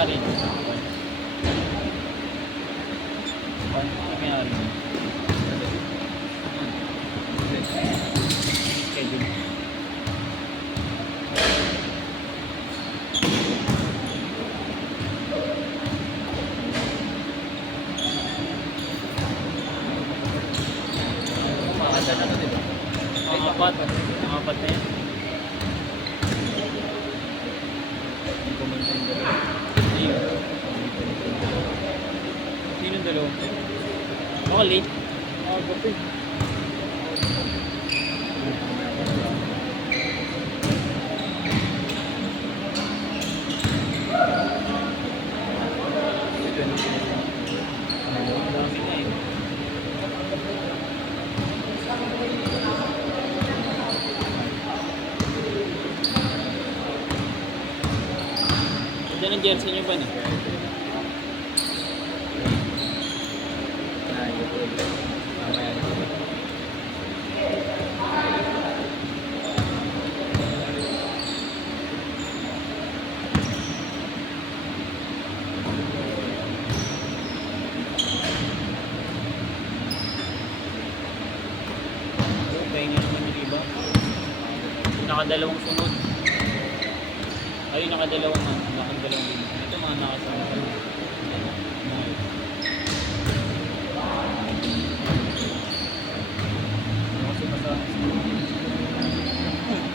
may-ari? Sino may-ari? Schedule. Maganda na to, di ba? Mga apat na yan. Hindi ko man yung dalawa. Sino? Sino dalawa? Ako late. Ako gabi. Ang dami na eh. Diyan ang jersey nyo ba na? Mamaya na. Okay nga naman yung iba. Nakadalawang sunod. Ay, nakadalawang din. Ito mga nakasunod. Kasi basta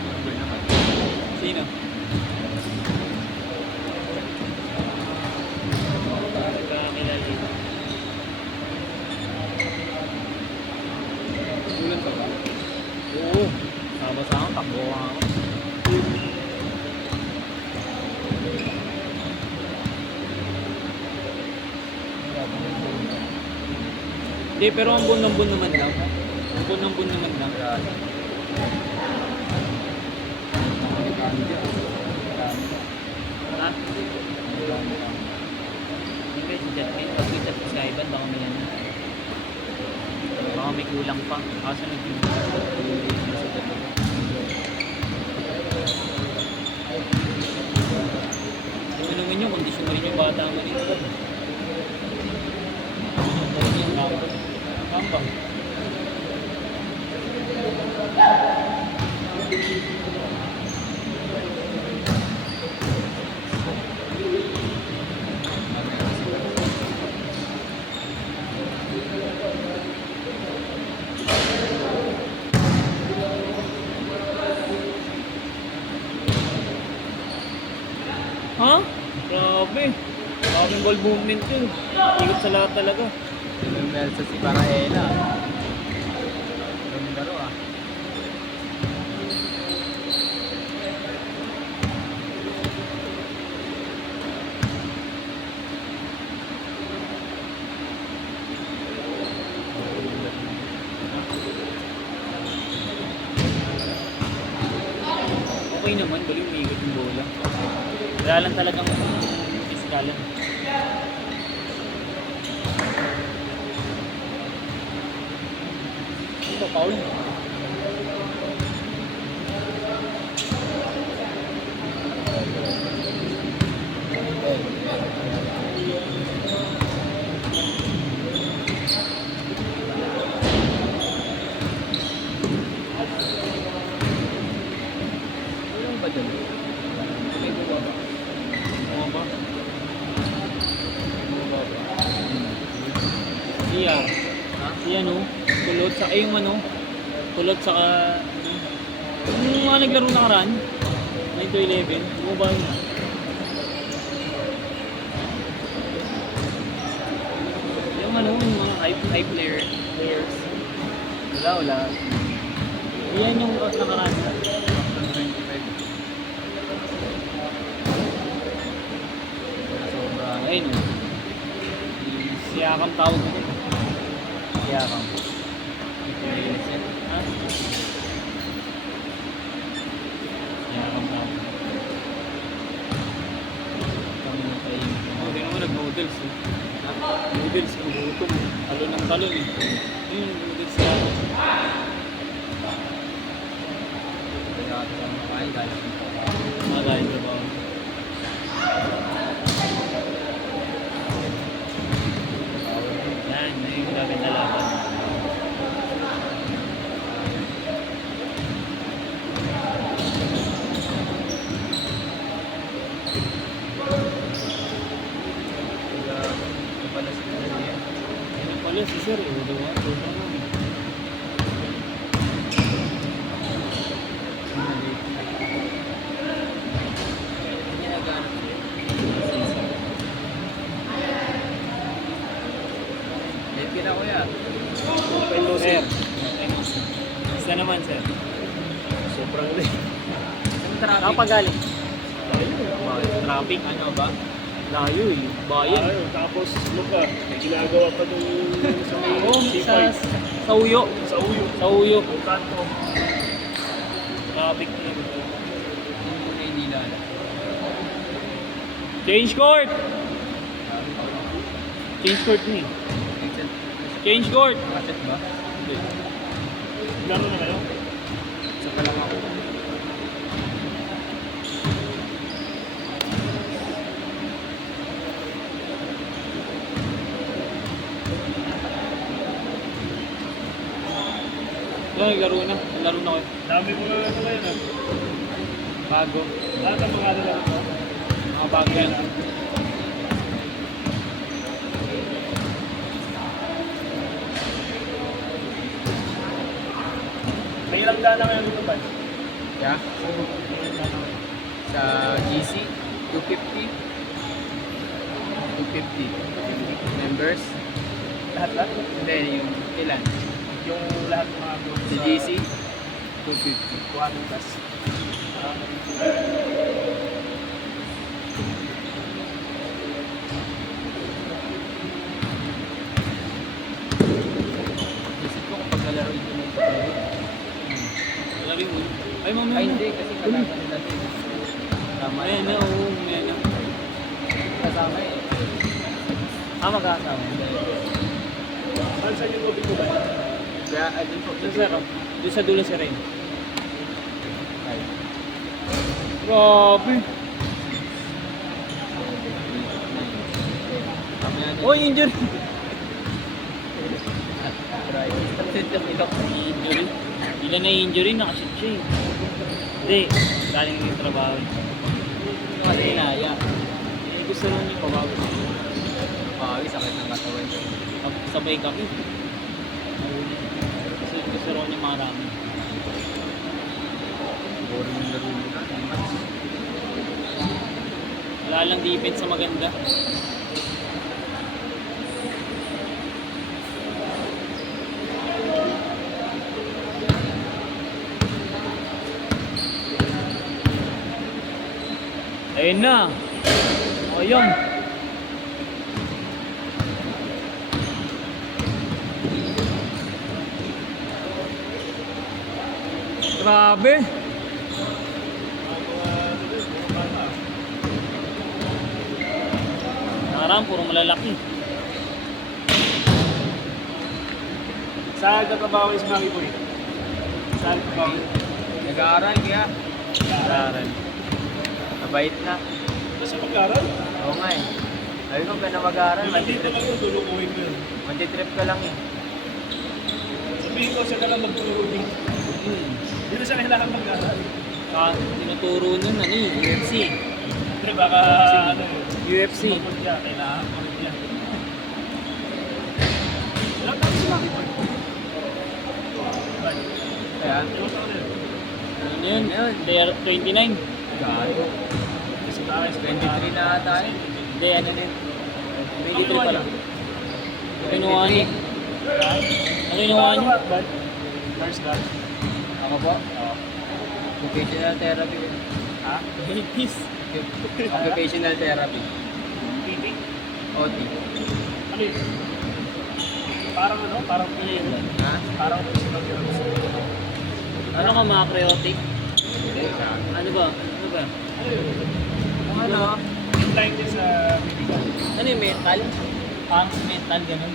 number naman. Sino? Kakilala ito. Ulan pa ba? Oo. Sama-sama, takbo ako. Hindi, pero ang bunang-bun naman lang. Ang bunang-bun naman lang. Ha? Hindi, si Jatkin. Pag kita sa Skyban, baka may ano. Baka may kulang pa. Kaso Tanungin nyo, kondisyon na rin yung bata mo nito. Kambang. Ha? Grabe. Grabing ball movement yun. Ikot sa lahat talaga. Yung Melsa si Paraela. Yung laro ah. Okay naman, bali umiikot yung bola. Wala lang talagang fiskalan. Ito, Paul. Ulan ba dyan? May bumaba. Ano ba? Bumaba. Siya. Ha? Si ano, kulot sa yung ano, kulot sa yung mga naglaro na karan 9 to 11, bumaba yun. Yung ano, yung mga high players. Wala. Yan yung nakaraan. Sobra. Ayun o. Siyakang tawag ko. Siyakang. Ha? Siyakang tawag. Kami na tayo. Hindi naman nag-noodles eh. Noodles, nagutom. Talon ng talon eh. Yun yung noodles siyakang. Kaya ito ang makain dahil Magaling trabaho. sir eh. Diba? Sobra na. Hindi naghanap siya. Sisi. Late ka na kuya. Sir. Isa naman sir. Sobrang rin. Saan traffic? Nakapagaling. Traffic ano ba? Layo eh. Bayan. Ayun, tapos lupa, may ginagawa pa dun sa may Oo, C5. sa Uyo. Sa uyo. Sa Uyo. Ang kanto. Traffic na yun. Hindi na. Change court! Change court na eh. Change court! Kaset ba? Laro na kayo? Isa pa lang ako. Yan, naglaro na. Naglaro na kayo. Dami mo na ano ngayon ah. Bago. Lahat ng mga laro ko. Mga bago yan. May ilang daan na kayo dito ba? Yeah? Sa GC, 250. 250 members. Lahat? Hindi, yung ilan? Yung lahat ng mga group Sa GC, 250. 200 plus. Isip ko kung paglalaro ito ng paglalaro. Laro mo. Ay, mamaya Ay na. hindi, kasi kasama nila ito. Tama Ayan na, oo. Ayan na. Kasama eh. Magkakasama. Saan saan yung tubig ko ba? Kaya, dun po. Sa sir, oh. Doon sa dulo si Ren. Ay. Grabe. Mamaya na. Oy, injury. Try. Ilok. Injury. Ilan na injury, nakashoot siya eh. Hindi, galing yung trabaho. Kasi inaya. Eh, gusto lang niya pabago siya. Pawi, sakit ng katawan. Sabay kami. Gusto lang niya marami. Boring yung laro nila. Wala lang defense sa maganda. Ayun na. O yun. Grabe. Nakaraan, puro malalaki. Saan nagtatrabaho yung si Maki Boy? Saan nagtatrabaho? Nag-aaral kaya. Nakaraan. Mabait na. Kasi mag-aral? Oo nga eh. Sabi ko ka na mag-aaral. Nandito lang yun, tulukuhin ko yun. Mantitrip ka lang eh. Sabihin ko siya na lang magturo dito. Hindi na siya kailangan mag-aral. Tinuturo nun, ano eh, UFC. Hindi, baka ano yun. UFC. Sumapot niya, kailangan ko rin niya. Ilang taon si Maki Boy? Kaya, Ilang taon na yun? Ano yun? They are 29. gago. Kasi tayo, 23 na ata eh. Hindi, ano na yun? 23 pa lang. Kinuha niya. Ano kinuha niya? First dad. Ako po? Occupational therapy. Ha? Babies. Occupational therapy. PT? OT. Ano yun? Parang ano? Parang PL. Ha? Parang physical therapy. Ano ka, macrotic? Hindi, gago. Ano ba? Ano ba? Ano yun? Kung ano? Applying din sa medical. Ano yung mental? Parang mental, ganun.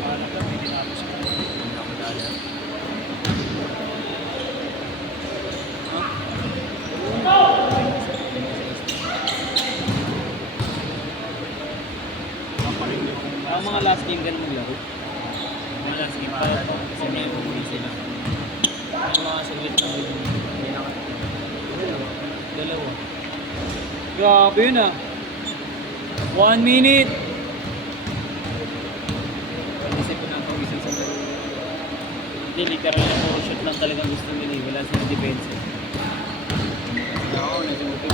Mahalaga, may ginagawa siya. Ang mga last game ganun maglaro. Mga last Hindi makakala. Kasi may uuwi sila. Ano mga saglit lang yun. Hindi nakakala. Dalawa. Grabe yun ah. 1 minute. Pag-isip ko ng pag-isip sa laro. Hindi, literal na puro shoot lang talagang gusto nila eh. Wala silang defense. Oo, nasumpit.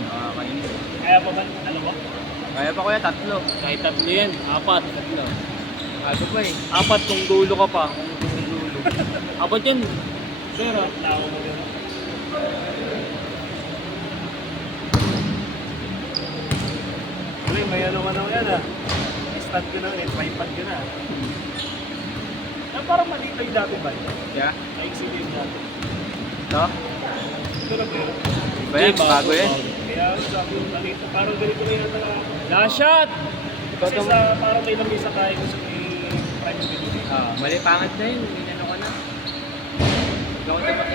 Nakakainis. Kaya pa ba? Dalawa? Kaya pa kuya, 3. Kahit tatlo yan, 4. 3. Bago pa eh. 4 kung dulo ka pa. Kung dulo. 4 yan. Sir ah. Tao mo yun. Uy, may ano ka na yan ah. Start ko na, tripod ko na. Parang mali kayo dati ba? Yeah? Ay, sige yung dati. Ito? Ito lang yun. Ba yan? Bago yan? Kaya sabi yung dito, parang ganito na yata na. Last shot! Kasi sa parang may lamisa tayo sa may private video. Mali pangat na yun. Inano ko na.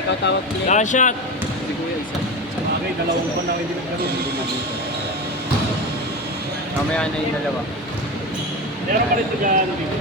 Ikaw tawag play. Last shot! Si kuya isa. Sa bagay, dalawang pa na hindi nagkaroon. Mamaya na yung dalawa. Meron pa rin taga ano dito.